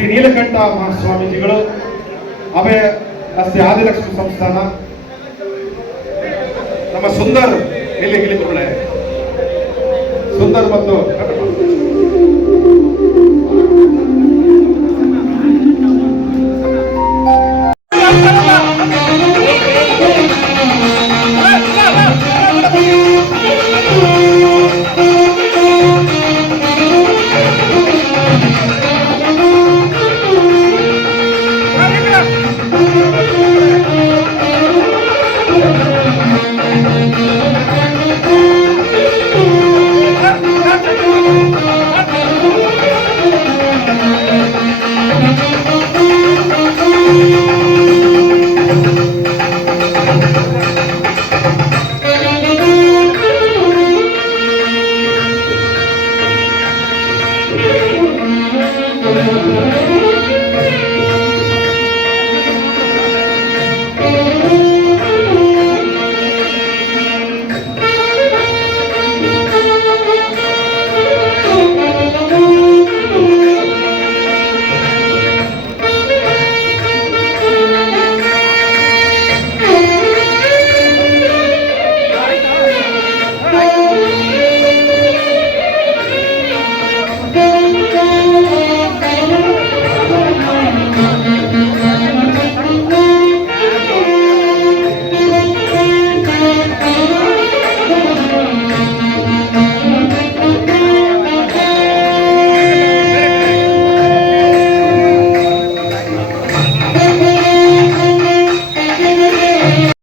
ಶ್ರೀ ನೀಲಕಂಠ ಮಹಾಸ್ವಾಮೀಜಿಗಳು, ಅಭಯ ಶ್ರೀ ಆದಿಲಕ್ಷ್ಮಿ ಸಂಸ್ಥಾನ, ನಮ್ಮ ಸುಂದರ್ ಇಲ್ಲಿ ಗಿಳಿಕೊಳ್ಳೆ ಸುಂದರ್ ಮತ್ತು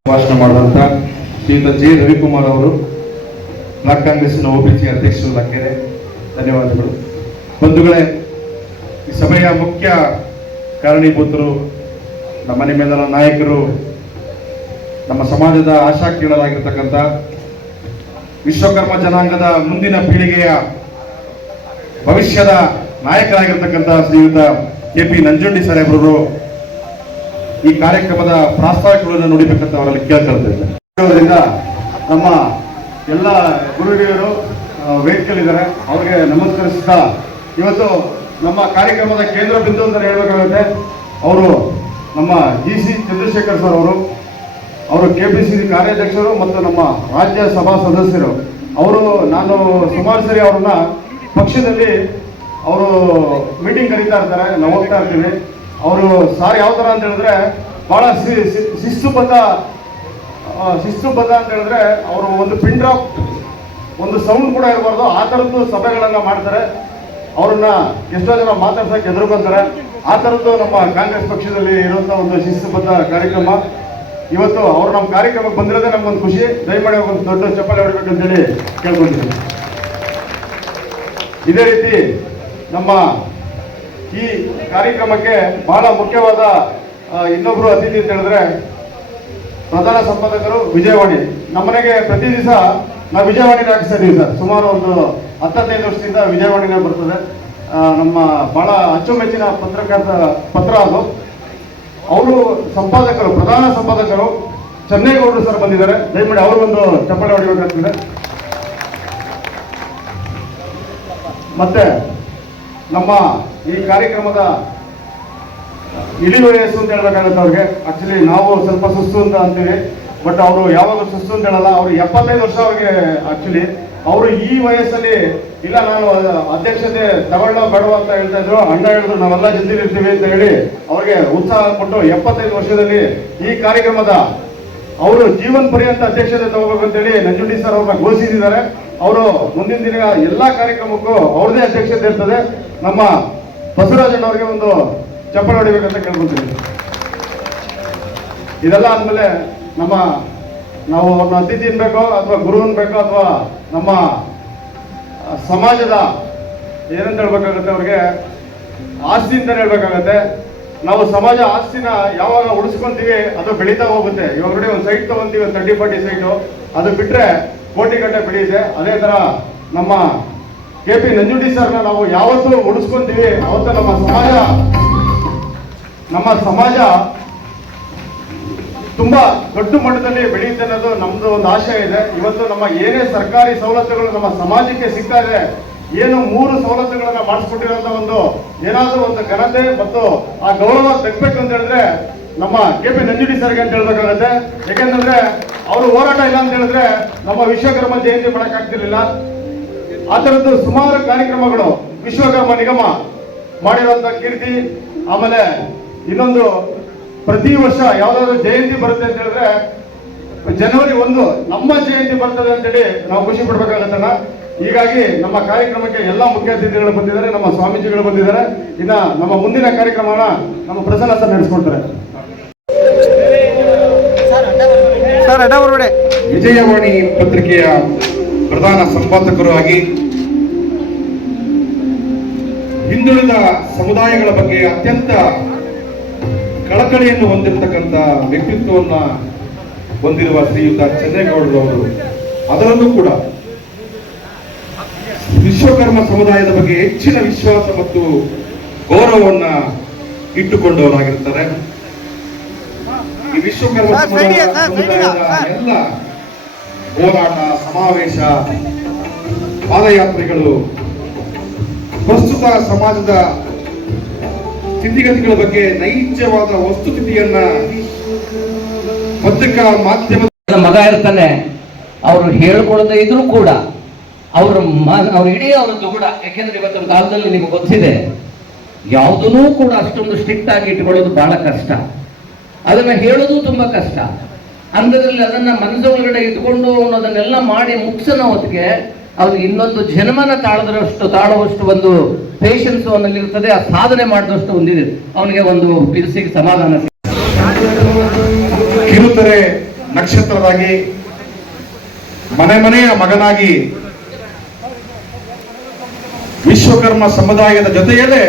ಭಾಷಣ ಮಾಡಿದಂಥ ಶ್ರೀಯುತ ಜೆ ರವಿಕುಮಾರ್ ಅವರು, ಬ್ಲಾಕ್ ಕಾಂಗ್ರೆಸ್ನ OBC ಅಧ್ಯಕ್ಷರು ಲಕ್ಕೆರೆ, ಧನ್ಯವಾದಗಳು. ಬಂಧುಗಳೇ, ಈ ಸಭೆಯ ಮುಖ್ಯ ಕಾರಣೀಭೂತರು, ನಮ್ಮ ನಿಮ್ಮೆಲ್ಲರ ನಾಯಕರು, ನಮ್ಮ ಸಮಾಜದ ಆಶಾಕಿರಣರಾಗಿರ್ತಕ್ಕಂಥ ವಿಶ್ವಕರ್ಮ ಜನಾಂಗದ ಮುಂದಿನ ಪೀಳಿಗೆಯ ಭವಿಷ್ಯದ ನಾಯಕರಾಗಿರ್ತಕ್ಕಂಥ ಶ್ರೀಯುತ KP ನಂಜುಂಡಿ ಸಾಹೇಬ್ರವರು ಈ ಕಾರ್ಯಕ್ರಮದ ಪ್ರಾಸ್ತಾವಿಕಗಳನ್ನು ನುಡಿಬೇಕಂತ ಅವರಲ್ಲಿ ಕೇಳ್ಕೊಳ್ತಿದ್ದೆ. ನಮ್ಮ ಎಲ್ಲ ಗುರುಹಿರಿಯರು ವೇದಿಕೆಯಲ್ಲಿದ್ದಾರೆ, ಅವರಿಗೆ ನಮಸ್ಕರಿಸ್ತಾ ಇವತ್ತು ನಮ್ಮ ಕಾರ್ಯಕ್ರಮದ ಕೇಂದ್ರ ಬಿಂದು ಅಂತ ಹೇಳಬೇಕಾಗುತ್ತೆ. ಅವರು ನಮ್ಮ GC ಚಂದ್ರಶೇಖರ್ ಸರ್ ಅವರು KPCC ಕಾರ್ಯಾಧ್ಯಕ್ಷರು ಮತ್ತು ನಮ್ಮ ರಾಜ್ಯ ಸಭಾ ಸದಸ್ಯರು. ನಾನು ಸುಮಾರು ಸರಿ ಅವ್ರನ್ನ ಪಕ್ಷದಲ್ಲಿ ಅವರು ಮೀಟಿಂಗ್ ಕರೀತಾ ಇರ್ತಾರೆ, ನಾವು ಹೋಗ್ತಾ ಇರ್ತೀವಿ. ಅವರು ಸಾರ್ ಯಾವ ಥರ ಅಂತ ಹೇಳಿದ್ರೆ ಭಾಳ ಶಿಸ್ತುಬದ್ಧ ಅಂತ ಹೇಳಿದ್ರೆ ಅವರು ಒಂದು ಪಿನ್ ಡ್ರಾಪ್ ಒಂದು ಸೌಂಡ್ ಕೂಡ ಇರಬಾರ್ದು, ಆ ಥರದ್ದು ಸಭೆಗಳನ್ನು ಮಾಡ್ತಾರೆ. ಅವ್ರನ್ನ ಎಷ್ಟೋ ಜನ ಮಾತಾಡ್ಸೋಕೆ ಹೆದರ್ಕೊಂತಾರೆ. ಆ ಥರದ್ದು ನಮ್ಮ ಕಾಂಗ್ರೆಸ್ ಪಕ್ಷದಲ್ಲಿ ಇರುವಂಥ ಒಂದು ಶಿಸ್ತುಬದ್ಧ ಕಾರ್ಯಕ್ರಮ. ಇವತ್ತು ಅವ್ರು ನಮ್ಮ ಕಾರ್ಯಕ್ರಮಕ್ಕೆ ಬಂದಿರೋದೇ ನಮ್ಗೊಂದು ಖುಷಿ. ದಯಮಾಡಿ ಒಂದು ದೊಡ್ಡ ಚಪ್ಪಾಳೆ ಹೊಡಬೇಕು ಅಂತೇಳಿ ಕೇಳ್ಕೊಳ್ತೀವಿ. ಇದೇ ರೀತಿ ನಮ್ಮ ಈ ಕಾರ್ಯಕ್ರಮಕ್ಕೆ ಬಹಳ ಮುಖ್ಯವಾದ ಇನ್ನೊಬ್ರು ಅತಿಥಿ ಅಂತ ಹೇಳಿದ್ರೆ ಪ್ರಧಾನ ಸಂಪಾದಕರು ವಿಜಯವಾಣಿ. ನಮ್ಮನೆಗೆ ಪ್ರತಿ ದಿವಸ ನಾವು ವಿಜಯವಾಣಿನ ಹಾಕಿಸ್ತಾ ಇದೀವಿ ಸರ್. ಸುಮಾರು ಒಂದು 15 ವರ್ಷದಿಂದ ವಿಜಯವಾಣಿನೇ ಬರ್ತದೆ. ನಮ್ಮ ಬಹಳ ಅಚ್ಚುಮೆಚ್ಚಿನ ಪತ್ರ ಅದು. ಅವರು ಸಂಪಾದಕರು, ಪ್ರಧಾನ ಸಂಪಾದಕರು ಚೆನ್ನೇಗೌಡರು ಸರ್ ಬಂದಿದ್ದಾರೆ. ದಯಮಾಡಿ ಅವ್ರಿಗೊಂದು ಚಪ್ಪಾಳೆ ಹೊಡಿಬೇಕಾಗ್ತದೆ. ಮತ್ತೆ ನಮ್ಮ ಈ ಕಾರ್ಯಕ್ರಮದ ಇಳಿ ವಯಸ್ಸು ಅಂತ ಹೇಳ್ಬೇಕಾಗುತ್ತೆ ಅವ್ರಿಗೆ. ಆಕ್ಚುಲಿ ನಾವು ಸ್ವಲ್ಪ ಸುಸ್ತು ಅಂತ ಅಂತೀವಿ, ಬಟ್ ಅವರು ಯಾವಾಗ ಸುಸ್ತು ಅಂತ ಹೇಳಲ್ಲ. ಅವರು 75 ವರ್ಷ ಅವ್ರಿಗೆ. ಆಕ್ಚುಲಿ ಅವರು ಈ ವಯಸ್ಸಲ್ಲಿ ಇಲ್ಲ ನಾನು ಅಧ್ಯಕ್ಷತೆ ತಗೊಳ್ಳೋ ಬೇಡವ ಅಂತ ಹೇಳ್ತಾ ಇದ್ರು. ಅಣ್ಣ ಹೇಳಿದ್ರು ನಾವೆಲ್ಲ ಜೊತೆಲಿರ್ತೀವಿ ಅಂತ ಹೇಳಿ ಅವ್ರಿಗೆ ಉತ್ಸಾಹ ಕೊಟ್ಟು 75 ವರ್ಷದಲ್ಲಿ ಈ ಕಾರ್ಯಕ್ರಮದ ಅವರು ಜೀವನ ಪರ್ಯಂತ ಅಧ್ಯಕ್ಷತೆ ತಗೋಬೇಕಂತೇಳಿ ನಂಜುಂಡಿ ಸರ್ ಅವ್ರನ್ನ ಘೋಷಿಸಿದ್ದಾರೆ. ಅವರು ಮುಂದಿನ ದಿನ ಎಲ್ಲ ಕಾರ್ಯಕ್ರಮಕ್ಕೂ ಅವ್ರದೇ ಅಧ್ಯಕ್ಷತೆ ಇರ್ತದೆ. ನಮ್ಮ ಬಸವರಾಜಣ್ಣವ್ರಿಗೆ ಒಂದು ಚಪ್ಪಾಳೆ ಹೊಡಿಬೇಕಂತ ಕೇಳ್ಕೊಳ್ತೀವಿ. ಇದೆಲ್ಲ ಆದ್ಮೇಲೆ ನಾವು ಅವ್ರನ್ನ ಅತಿಥಿ ಅನ್ಬೇಕೋ ಅಥವಾ ಗುರು ಅನ್ಬೇಕೋ ಅಥವಾ ನಮ್ಮ ಸಮಾಜದ ಏನಂತ ಹೇಳ್ಬೇಕಾಗತ್ತೆ, ಅವ್ರಿಗೆ ಆಸ್ತಿ ಅಂತ ಹೇಳ್ಬೇಕಾಗತ್ತೆ. ನಾವು ಸಮಾಜ ಆಸ್ತಿನ ಯಾವಾಗ ಉಳಿಸ್ಕೊಂತೀವಿ ಅದು ಬೆಳೀತಾ ಹೋಗುತ್ತೆ. ಇವಾಗ ನೋಡಿ ಒಂದು ಸೈಟ್ ತಗೊಂತೀವಿ, 30-40 ಸೈಟು, ಅದು ಬಿಟ್ಟರೆ ಕೋಟಿಗಟ್ಟಲೆ ಬೆಳೆಯುತ್ತೆ. ಅದೇ ಥರ ನಮ್ಮ KP ನಂಜುಂಡಿ ಸರ್ನ ನಾವು ಯಾವತ್ತೂ ಉಳಿಸ್ಕೊಂತೀವಿ ಅವತ್ತು ನಮ್ಮ ಸಮಾಜ ತುಂಬಾ ದೊಡ್ಡ ಮಟ್ಟದಲ್ಲಿ ಬೆಳೆಯುತ್ತೆ ಅನ್ನೋದು ನಮ್ದು ಒಂದು ಆಶಯ ಇದೆ. ಇವತ್ತು ನಮ್ಮ ಏನೇ ಸರ್ಕಾರಿ ಸವಲತ್ತುಗಳು ನಮ್ಮ ಸಮಾಜಕ್ಕೆ ಸಿಗ್ತಾ ಇದೆ, ಏನು 3 ಸವಲತ್ತುಗಳನ್ನ ಮಾಡಿಸ್ಕೊಟ್ಟಿರೋಂಥ ಒಂದು ಏನಾದರೂ ಒಂದು ಘನತೆ ಮತ್ತು ಆ ಗೌರವ ತೆಗಬೇಕು ಅಂತ ಹೇಳಿದ್ರೆ ನಮ್ಮ KP ನಂಜುಂಡಿ ಸರ್ಗೆ ಅಂತ ಹೇಳ್ಬೇಕಾಗತ್ತೆ. ಯಾಕೆಂತಂದ್ರೆ ಅವರು ಹೋರಾಟ ಇಲ್ಲ ಅಂತ ಹೇಳಿದ್ರೆ ನಮ್ಮ ವಿಶ್ವಕರ್ಮ ಜಯಂತಿ ಮಾಡಕ್ಕಾಗ್ತಿರ್ಲಿಲ್ಲ. ಆ ಥರದ್ದು ಸುಮಾರು ಕಾರ್ಯಕ್ರಮಗಳು ವಿಶ್ವಕರ್ಮ ನಿಗಮ ಮಾಡಿರುವಂತ ಕೀರ್ತಿ. ಆಮೇಲೆ ಇನ್ನೊಂದು, ಪ್ರತಿ ವರ್ಷ ಯಾವ್ದಾದ್ರು ಜಯಂತಿ ಬರುತ್ತೆ ಅಂತ ಹೇಳಿದ್ರೆ ಜನವರಿ 1 ನಮ್ಮ ಜಯಂತಿ ಬರ್ತದೆ ಅಂತೇಳಿ ನಾವು ಖುಷಿ ಪಡ್ಬೇಕಾಗತ್ತಣ್ಣ. ಹೀಗಾಗಿ ನಮ್ಮ ಕಾರ್ಯಕ್ರಮಕ್ಕೆ ಎಲ್ಲ ಮುಖ್ಯ ಅತಿಥಿಗಳು ಬಂದಿದ್ದಾರೆ, ನಮ್ಮ ಸ್ವಾಮೀಜಿಗಳು ಬಂದಿದ್ದಾರೆ. ಇನ್ನ ನಮ್ಮ ಮುಂದಿನ ಕಾರ್ಯಕ್ರಮನ ನಮ್ಮ ಪ್ರಸನ್ನ ಸರ್ ನಡೆಸ್ಕೊಡ್ತಾರೆ. ವಿಜಯವಾಣಿ ಪತ್ರಿಕೆಯ ಪ್ರಧಾನ ಸಂಪಾದಕರು ಆಗಿ ಹಿಂದುಳಿದ ಸಮುದಾಯಗಳ ಬಗ್ಗೆ ಅತ್ಯಂತ ಕಳಕಳಿಯನ್ನು ಹೊಂದಿರತಕ್ಕಂಥ ವ್ಯಕ್ತಿತ್ವವನ್ನ ಹೊಂದಿರುವ ಶ್ರೀಯುತ ಚೆನ್ನೇಗೌಡರವರು, ಅದರಲ್ಲೂ ಕೂಡ ವಿಶ್ವಕರ್ಮ ಸಮುದಾಯದ ಬಗ್ಗೆ ಹೆಚ್ಚಿನ ವಿಶ್ವಾಸ ಮತ್ತು ಗೌರವವನ್ನ ಇಟ್ಟುಕೊಂಡವರಾಗಿರ್ತಾರೆ. ಈ ವಿಶ್ವಕರ್ಮ ಸಮುದಾಯದ ಎಲ್ಲ ಹೋರಾಟ, ಸಮಾವೇಶ, ಪಾದಯಾತ್ರೆಗಳು ಪ್ರಸ್ತುತ ಸಮಾಜದ ಸ್ಥಿತಿಗತಿಗಳ ಬಗ್ಗೆ ನೈಜವಾದ ವಸ್ತುಸ್ಥಿತಿಯನ್ನ ಪತ್ರಿಕಾ ಮಾಧ್ಯಮದ ಮಗ ಇರ್ತಾನೆ, ಅವರು ಹೇಳ್ಕೊಳ್ಳದೆ ಇದ್ರೂ ಕೂಡ ಅವ್ರ ಇಡೀ ಅವರದ್ದು ಕೂಡ, ಯಾಕೆಂದ್ರೆ ಇವತ್ತಿನ ಕಾಲದಲ್ಲಿ ನಿಮ್ಗೆ ಗೊತ್ತಿದೆ, ಯಾವುದನ್ನೂ ಕೂಡ ಅಷ್ಟೊಂದು ಸ್ಟ್ರಿಕ್ಟ್ ಆಗಿ ಇಟ್ಕೊಳ್ಳೋದು ಬಹಳ ಕಷ್ಟ. ಅದನ್ನ ಹೇಳೋದು ತುಂಬಾ ಕಷ್ಟ. ಅಂಥದ್ರಲ್ಲಿ ಅದನ್ನ ಮನಸ್ಸೊಳಗಡೆ ಇಟ್ಕೊಂಡು ಅನ್ನೋದನ್ನೆಲ್ಲ ಮಾಡಿ ಮುಗಿಸೋಣ ಹೊತ್ತಿಗೆ ಅವ್ರಿಗೆ ಇನ್ನೊಂದು ಜನ್ಮನ ತಾಳುವಷ್ಟು ಒಂದು ಪೇಷನ್ಸ್ ಅವನಲ್ಲಿ ಇರ್ತದೆ. ಆ ಸಾಧನೆ ಮಾಡಿದಷ್ಟು ಒಂದಿದೆ, ಅವನಿಗೆ ಒಂದು ಬಿರುಸಿಗೆ ಸಮಾಧಾನ. ಕಿರುತೆರೆ ನಕ್ಷತ್ರರಾಗಿ, ಮನೆಯ ಮಗನಾಗಿ ವಿಶ್ವಕರ್ಮ ಸಮುದಾಯದ ಜೊತೆಯಲ್ಲೇ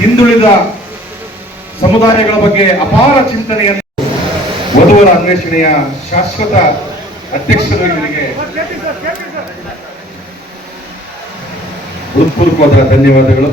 ಹಿಂದುಳಿದ ಸಮುದಾಯಗಳ ಬಗ್ಗೆ ಅಪಾರ ಚಿಂತನೆಯನ್ನು ವಧುವರ ಅನ್ವೇಷಣೆಯ ಶಾಶ್ವತ ಅಧ್ಯಕ್ಷರು ಇವರಿಗೆ ಹೃತ್ಪೂರ್ವಕವಾದ ಧನ್ಯವಾದಗಳು.